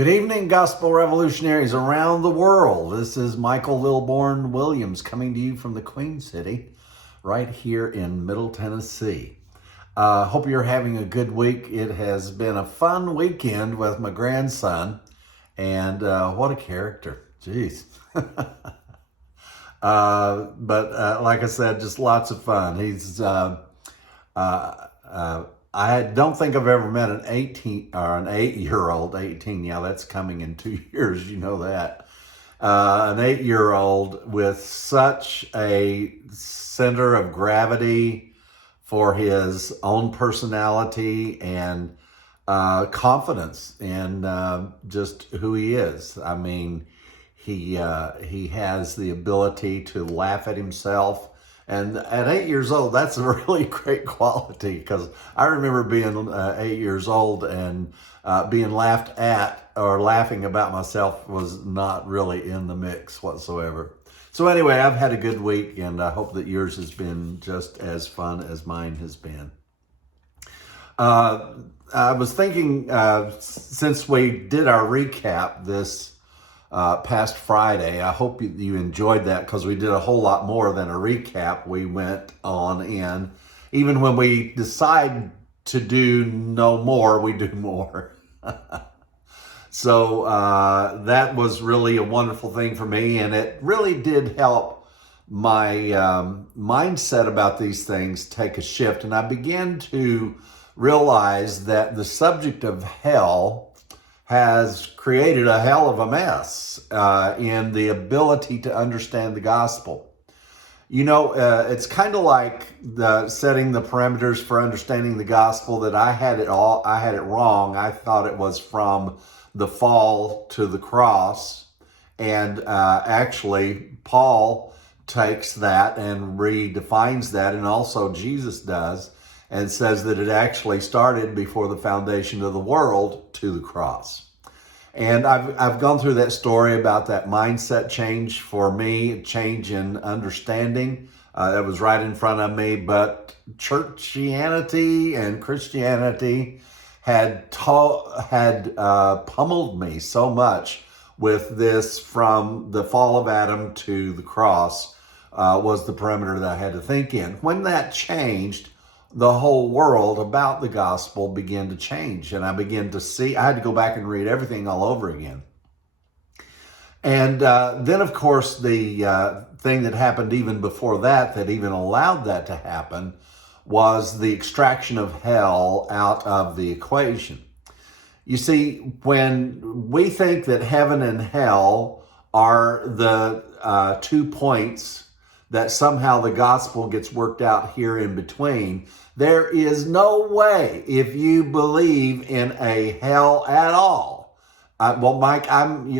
Good evening, gospel revolutionaries around the world. This is Michael Lilborn Williams coming to you from the Queen City, right here in Middle Tennessee. Hope you're having a good week. It has been a fun weekend with my grandson, and what a character. Jeez. But like I said, just lots of fun. He's I don't think I've ever met an 8-year-old. 18, yeah, that's coming in 2 years, you know that. An 8-year-old with such a center of gravity for his own personality and confidence in just who he is. I mean, he has the ability to laugh at himself. And at 8 years old, that's a really great quality, because I remember being 8 years old and being laughed at or laughing about myself was not really in the mix whatsoever. So anyway, I've had a good week, and I hope that yours has been just as fun as mine has been. I was thinking, since we did our recap this past Friday, I hope you enjoyed that, because we did a whole lot more than a recap. We went on in. Even when we decide to do no more, we do more. So that was really a wonderful thing for me, and it really did help my mindset about these things take a shift. And I began to realize that the subject of hell has created a hell of a mess in the ability to understand the gospel. You know, it's kind of like setting the parameters for understanding the gospel, that I had it wrong. I thought it was from the fall to the cross. And actually, Paul takes that and redefines that, and also Jesus does, and says that it actually started before the foundation of the world to the cross. And I've gone through that story about that mindset change for me, change in understanding. That was right in front of me. But churchianity and Christianity had pummeled me so much with this, from the fall of Adam to the cross, was the perimeter that I had to think in. When that changed, the whole world about the gospel began to change. And I began to see, I had to go back and read everything all over again. And then, of course, the thing that happened even before that even allowed that to happen, was the extraction of hell out of the equation. You see, when we think that heaven and hell are the 2 points that somehow the gospel gets worked out here in between, there is no way, if you believe in a hell at all. Well, Mike, I'm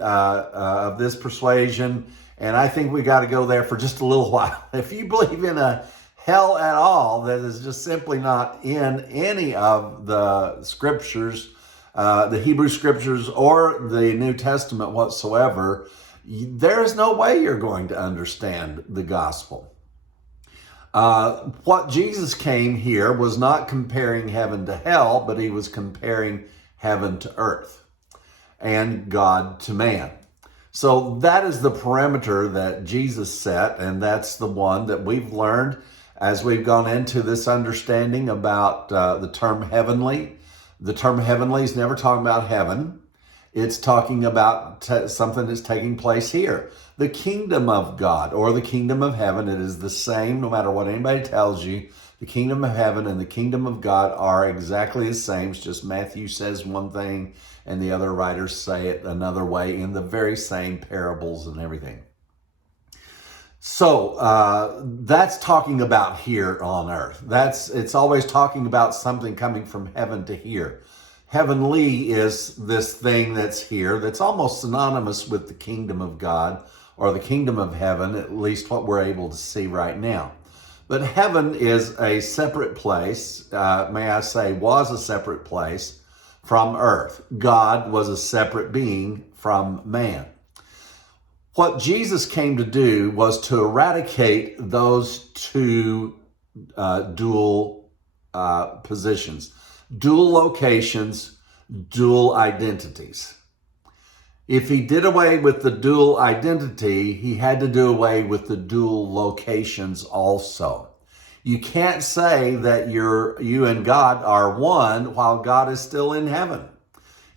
of this persuasion, and I think we got to go there for just a little while. If you believe in a hell at all that is just simply not in any of the scriptures, the Hebrew scriptures or the New Testament whatsoever, there is no way you're going to understand the gospel. What Jesus came here was not comparing heaven to hell, but he was comparing heaven to earth and God to man. So that is the parameter that Jesus set, and that's the one that we've learned as we've gone into this understanding about the term heavenly. The term heavenly is never talking about heaven. It's talking about something that's taking place here. The kingdom of God, or the kingdom of heaven, it is the same no matter what anybody tells you. The kingdom of heaven and the kingdom of God are exactly the same. It's just Matthew says one thing and the other writers say it another way in the very same parables and everything. So that's talking about here on earth. It's always talking about something coming from heaven to here. Heavenly is this thing that's here, that's almost synonymous with the kingdom of God, or the kingdom of heaven, at least what we're able to see right now. But heaven is a separate place, may I say, was a separate place from earth. God was a separate being from man. What Jesus came to do was to eradicate those two dual positions, dual locations dual identities. If he did away with the dual identity, he had to do away with the dual locations also. You can't say that you and God are one while God is still in heaven.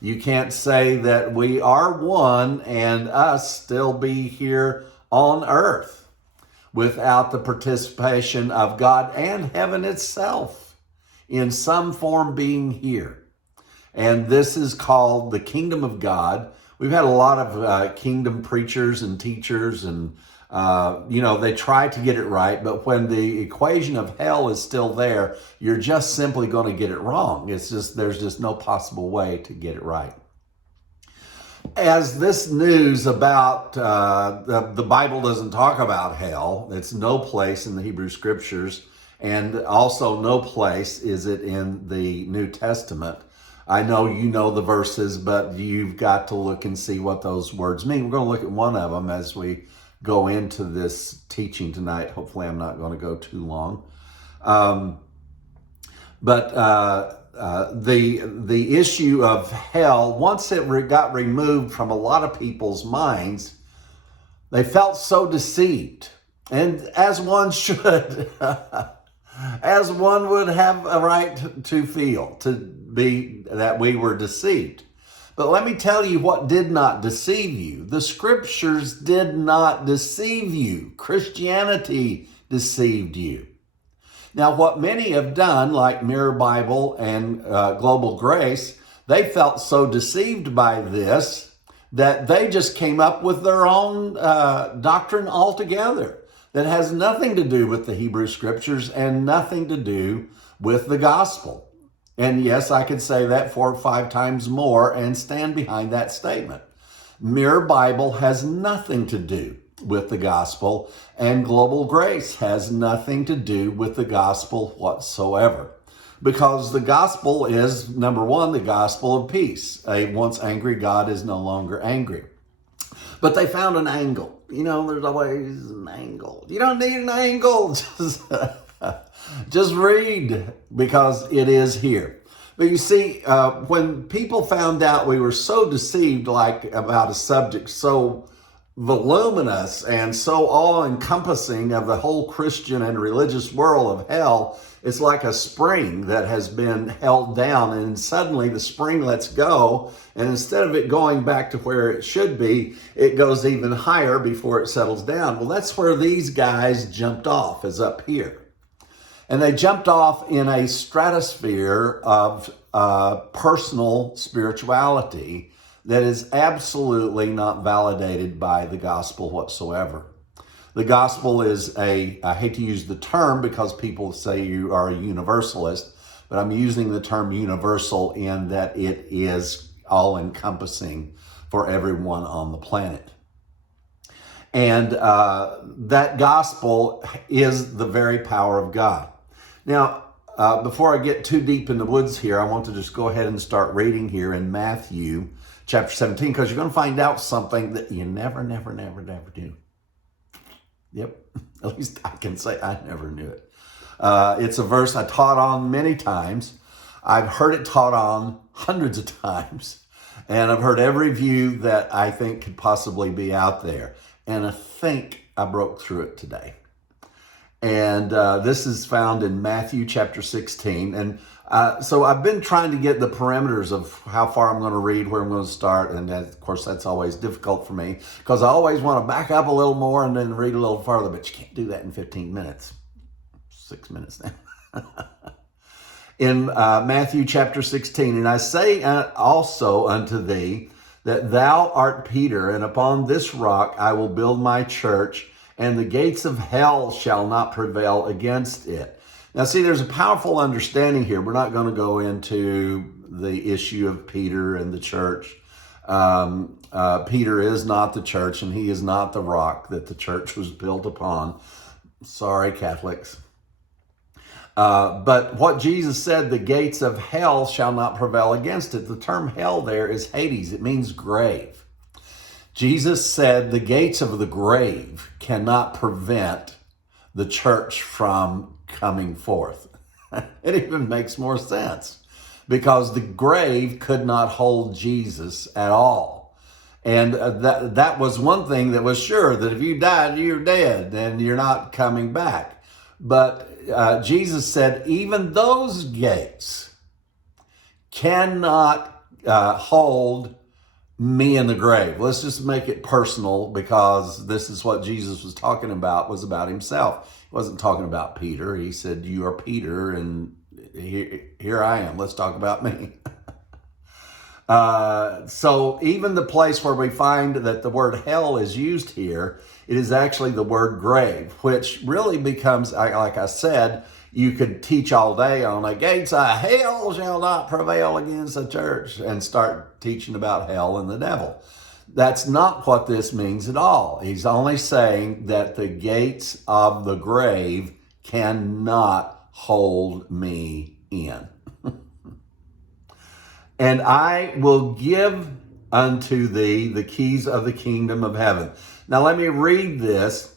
You can't say that we are one and us still be here on earth without the participation of God and heaven itself in some form being here. And this is called the kingdom of God. We've had a lot of kingdom preachers and teachers, and they try to get it right, but when the equation of hell is still there, you're just simply going to get it wrong. There's just no possible way to get it right. As this news about the Bible doesn't talk about hell, it's no place in the Hebrew Scriptures, and also no place is it in the New Testament. I know you know the verses, but you've got to look and see what those words mean. We're going to look at one of them as we go into this teaching tonight. Hopefully I'm not going to go too long. The issue of hell, once it got removed from a lot of people's minds, they felt so deceived. And as one should, as one would have a right to feel, to be that we were deceived. But let me tell you what did not deceive you. The Scriptures did not deceive you. Christianity deceived you. Now, what many have done, like Mirror Bible and Global Grace, they felt so deceived by this that they just came up with their own doctrine altogether that has nothing to do with the Hebrew Scriptures and nothing to do with the gospel. And yes, I could say that 4 or 5 times more and stand behind that statement. Mirror Bible has nothing to do with the gospel, and Global Grace has nothing to do with the gospel whatsoever. Because the gospel is, number one, the gospel of peace. A once angry God is no longer angry. But they found an angle. There's always an angle. You don't need an angle. Just read, because it is here. But you see, when people found out we were so deceived about a subject so voluminous and so all-encompassing of the whole Christian and religious world of hell, it's like a spring that has been held down, and suddenly the spring lets go, and instead of it going back to where it should be, it goes even higher before it settles down. Well, that's where these guys jumped off, is up here. And they jumped off in a stratosphere of personal spirituality that is absolutely not validated by the gospel whatsoever. The gospel is I hate to use the term because people say you are a universalist, but I'm using the term universal in that it is all-encompassing for everyone on the planet. And that gospel is the very power of God. Now, before I get too deep in the woods here, I want to just go ahead and start reading here in Matthew chapter 17, because you're going to find out something that you never do. Yep, at least I can say I never knew it. It's a verse I taught on many times. I've heard it taught on hundreds of times, and I've heard every view that I think could possibly be out there. And I think I broke through it today. And this is found in Matthew chapter 16. And so I've been trying to get the parameters of how far I'm going to read, where I'm going to start. And of course, that's always difficult for me because I always want to back up a little more and then read a little farther. But you can't do that in 15 minutes. 6 minutes now. In Matthew chapter 16, and I say also unto thee that thou art Peter, and upon this rock I will build my church, and the gates of hell shall not prevail against it. Now, see, there's a powerful understanding here. We're not going to go into the issue of Peter and the church. Peter is not the church, and he is not the rock that the church was built upon. Sorry, Catholics. But what Jesus said, the gates of hell shall not prevail against it. The term hell there is Hades. It means grave. Jesus said the gates of the grave cannot prevent the church from coming forth. It even makes more sense because the grave could not hold Jesus at all. And that was one thing that was sure, that if you died, you're dead and you're not coming back. But Jesus said, even those gates cannot hold me in the grave. Let's just make it personal, because this is what Jesus was talking about, was about himself. He wasn't talking about Peter. He said, you are Peter, and here I am. Let's talk about me. So even the place where we find that the word hell is used here, it is actually the word grave, which really becomes, like I said, you could teach all day on the gates of hell shall not prevail against the church and start teaching about hell and the devil. That's not what this means at all. He's only saying that the gates of the grave cannot hold me in. And I will give unto thee the keys of the kingdom of heaven. Now let me read this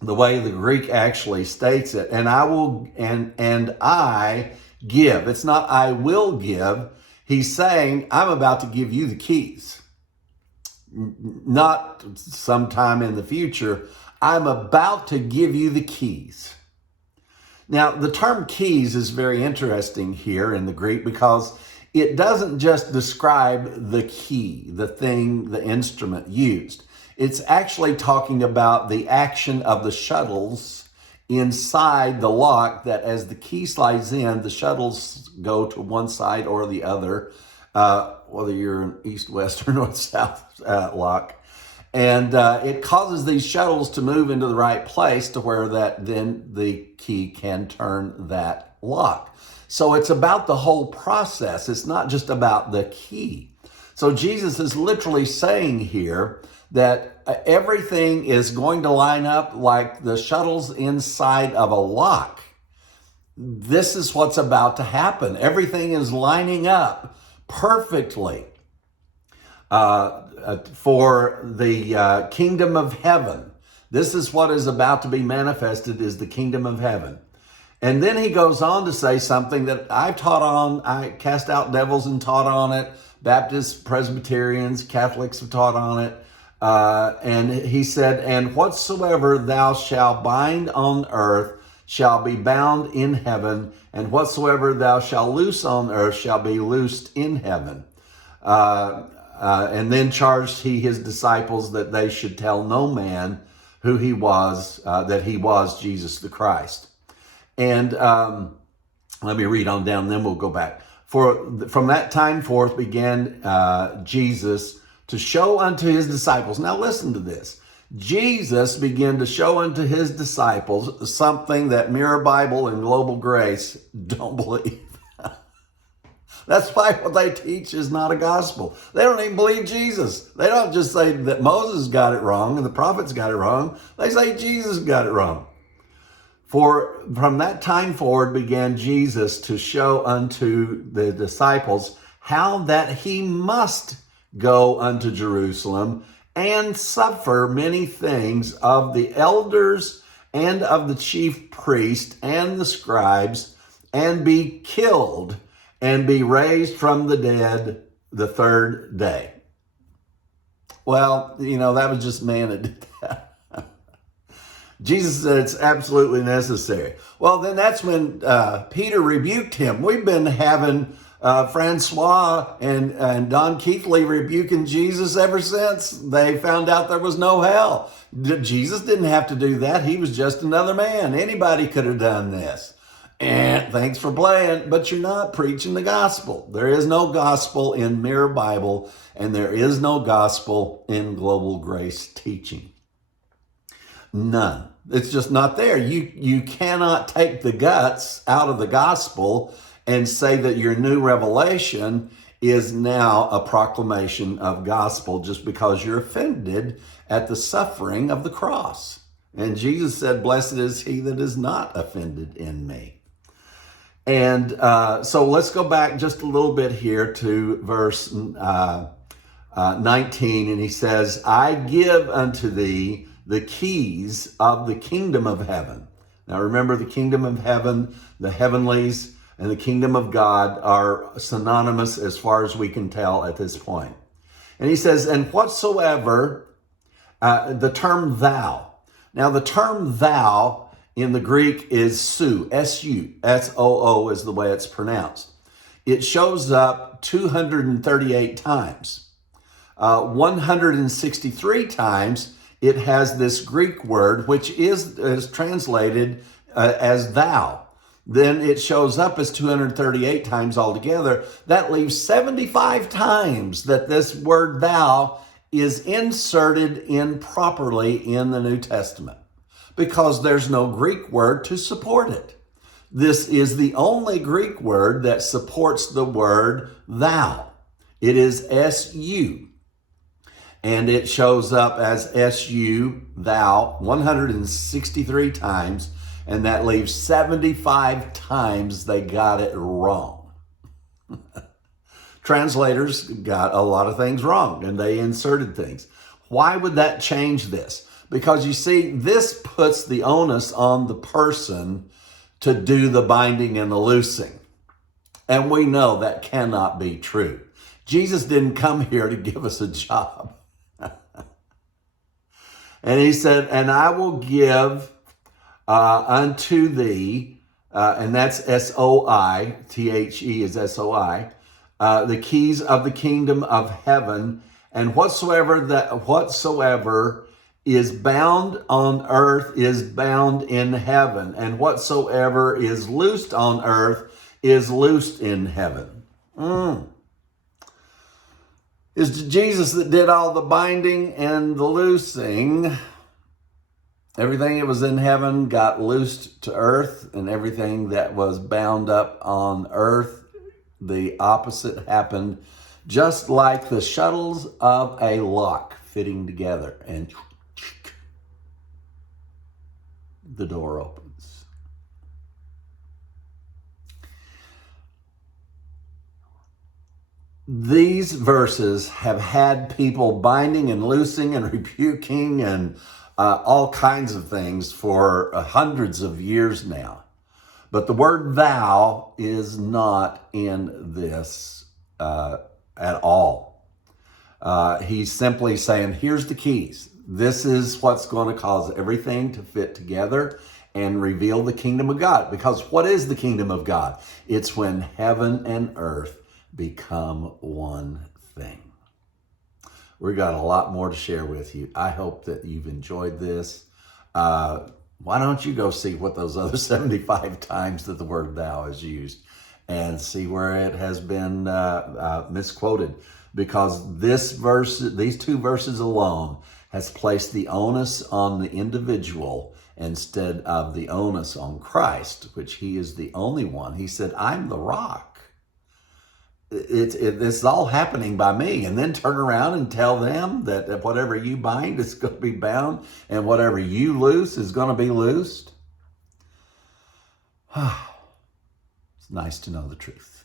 the way the Greek actually states it. And I will, and I give. It's not I will give. He's saying, I'm about to give you the keys. Not sometime in the future. I'm about to give you the keys. Now, the term keys is very interesting here in the Greek, because it doesn't just describe the key, the thing, the instrument used. It's actually talking about the action of the shuttles inside the lock, that as the key slides in, the shuttles go to one side or the other, whether you're an east, west, or north, south lock. And it causes these shuttles to move into the right place to where that then the key can turn that lock. So it's about the whole process. It's not just about the key. So Jesus is literally saying here that everything is going to line up like the shuttles inside of a lock. This is what's about to happen. Everything is lining up perfectly for the kingdom of heaven. This is what is about to be manifested, is the kingdom of heaven. And then he goes on to say something that I've taught on. I cast out devils and taught on it. Baptists, Presbyterians, Catholics have taught on it. And he said, and whatsoever thou shalt bind on earth shall be bound in heaven, and whatsoever thou shalt loose on earth shall be loosed in heaven. And then charged he his disciples that they should tell no man who he was, that he was Jesus the Christ. And let me read on down, then we'll go back. For from that time forth began Jesus to show unto his disciples. Now listen to this. Jesus began to show unto his disciples something that Mirror Bible and Global Grace don't believe. That's why what they teach is not a gospel. They don't even believe Jesus. They don't just say that Moses got it wrong and the prophets got it wrong. They say Jesus got it wrong. For from that time forward began Jesus to show unto the disciples how that he must go unto Jerusalem and suffer many things of the elders and of the chief priests and the scribes, and be killed and be raised from the dead the third day. Well, that was just man that did that. Jesus said it's absolutely necessary. Well, then that's when Peter rebuked him. We've been having Francois and Don Keithley rebuking Jesus ever since they found out there was no hell. Jesus didn't have to do that. He was just another man. Anybody could have done this. And thanks for playing, but you're not preaching the gospel. There is no gospel in Mirror Bible, and there is no gospel in Global Grace teaching. None. It's just not there. You cannot take the guts out of the gospel and say that your new revelation is now a proclamation of gospel just because you're offended at the suffering of the cross. And Jesus said, blessed is he that is not offended in me. And so let's go back just a little bit here to verse 19. And he says, I give unto thee the keys of the kingdom of heaven. Now remember, the kingdom of heaven, the heavenlies, and the kingdom of God are synonymous as far as we can tell at this point. And he says, and whatsoever, the term thou. Now the term thou in the Greek is su, S-U, S-O-O is the way it's pronounced. It shows up 238 times. 163 times it has this Greek word, which is translated as thou. Then it shows up as 238 times altogether. That leaves 75 times that this word thou is inserted in properly in the New Testament because there's no Greek word to support it. This is the only Greek word that supports the word thou. It is S-U. And it shows up as S-U, thou, 163 times. And that leaves 75 times they got it wrong. Translators got a lot of things wrong and they inserted things. Why would that change this? Because you see, this puts the onus on the person to do the binding and the loosing. And we know that cannot be true. Jesus didn't come here to give us a job. And he said, and I will give unto thee, and that's S-O-I, T-H-E is S-O-I, the keys of the kingdom of heaven, and whatsoever is bound on earth is bound in heaven, and whatsoever is loosed on earth is loosed in heaven. It's Jesus that did all the binding and the loosing. Everything that was in heaven got loosed to earth, and everything that was bound up on earth, the opposite happened, just like the shuttles of a lock fitting together, and the door opens. These verses have had people binding and loosing and rebuking and all kinds of things for hundreds of years now. But the word thou is not in this at all. He's simply saying, here's the keys. This is what's going to cause everything to fit together and reveal the kingdom of God. Because what is the kingdom of God? It's when heaven and earth become one thing. We've got a lot more to share with you. I hope that you've enjoyed this. Why don't you go see what those other 75 times that the word thou is used and see where it has been misquoted, because these two verses alone has placed the onus on the individual instead of the onus on Christ, which he is the only one. He said, I'm the rock. It's all happening by me. And then turn around and tell them that whatever you bind is going to be bound and whatever you loose is going to be loosed. It's nice to know the truth.